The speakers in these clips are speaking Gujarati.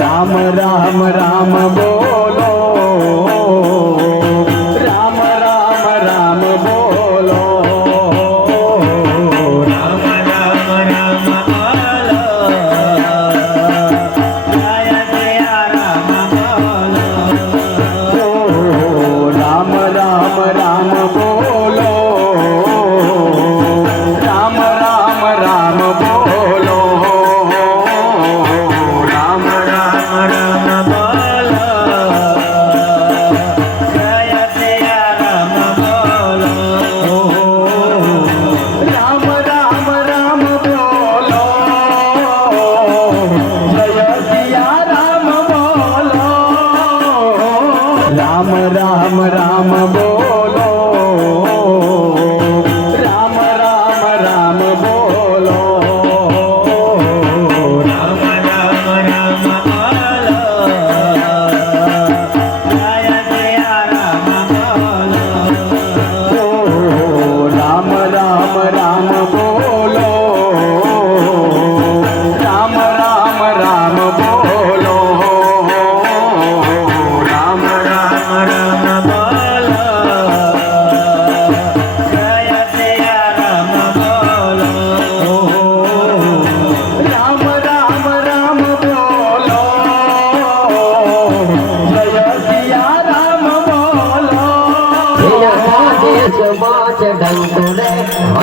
રામ રામ રામ બોલો.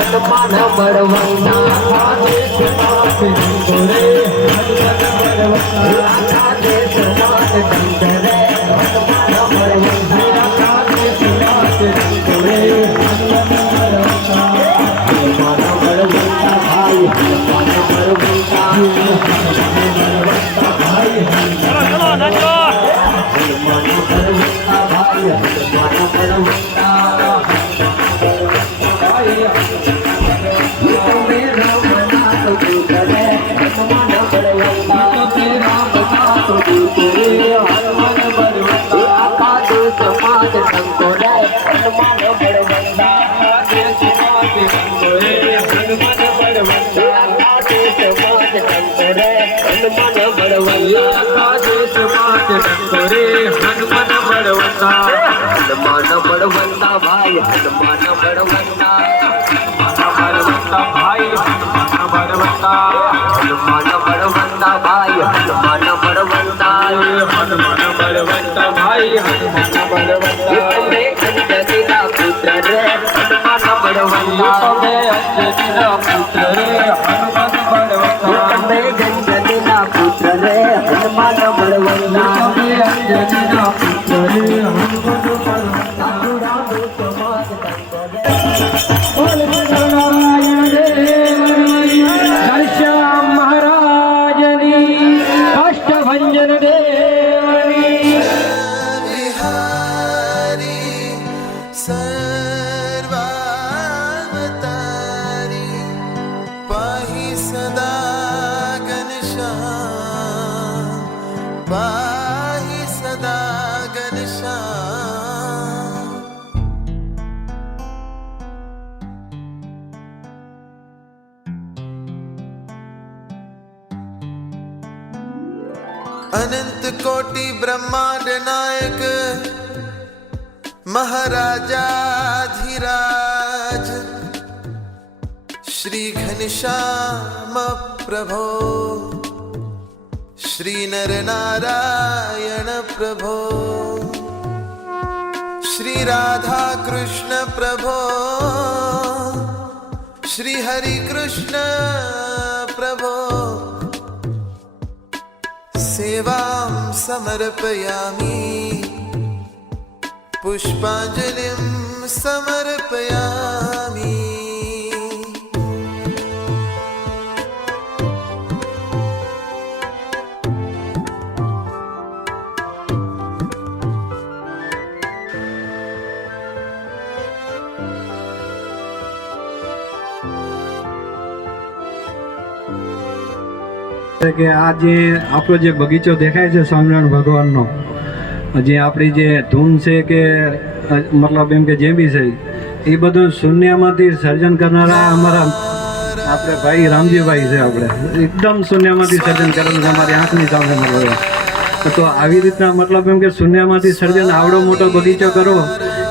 હનુમાન હનુમાન બળવંતા ભાઈ હનુમાન બળવંતા બળવંતા Oh, पाहि सदा गलशा अनंत कोटि ब्रह्मांड नायक महाराजा धीराज श्री घनश्याम प्रभो श्रीनरनारायण प्रभो। श्रीराधाकृष्ण प्रभो। श्रीहरिकृष्ण प्रभो। सेवां समर्पयामि। पुष्पाञ्जलिं समर्पयामि। કે આ જે આપણો જે બગીચો દેખાય છે સ્વામિનારાયણ ભગવાનનો, જે આપણી જે ધૂન છે કે મતલબ એમ કે જે બી છે, એ બધું શૂન્યમાંથી સર્જન કરનારા અમારા આપણે ભાઈ રામજીભાઈ છે આપણે. એકદમ શૂન્યમાંથી સર્જન કરેલું છે, અમારી આંખની સામે મળે તો આવી રીતના મતલબ એમ કે શૂન્યમાંથી સર્જન, આવડો મોટો બગીચો કરો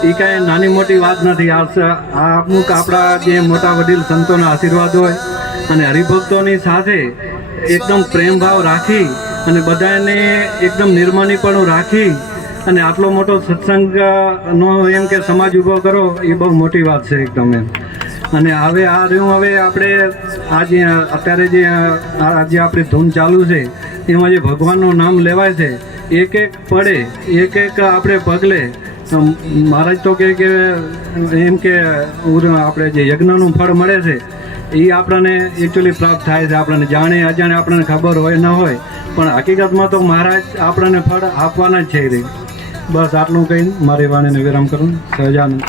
એ કાંઈ નાની મોટી વાત નથી. આ અમુક આપણા જે મોટા વડીલ સંતોના આશીર્વાદ હોય અને હરિભક્તોની સાથે એકદમ પ્રેમ ભાવ રાખી અને બધાને એકદમ નિર્માનીપણું રાખી અને આટલો મોટો સત્સંગનો એમ કે સમાજ ઊભો કરો, એ બહુ મોટી વાત છે એકદમ એમ. અને હવે આ રહ્યું, હવે આપણે આજે અત્યારે જે આ આ જે આપણી ધૂન ચાલુ છે, એમાં જે ભગવાનનું નામ લેવાય છે, એક એક પડે, એક એક આપણે પગલે મહારાજ તો કે એમ કે આપણે જે યજ્ઞનું ફળ મળે છે એ આપણને એકચ્યુઅલી પ્રાપ્ત થાય છે. આપણને જાણે, અજાણે, આપણને ખબર હોય, ન હોય. પણ હકીકતમાં તો મહારાજ આપણને ફળ આપવાના જ છે બસ આટલું કહીને મારી વાણીને વિરામ કરું. સહજાનંદ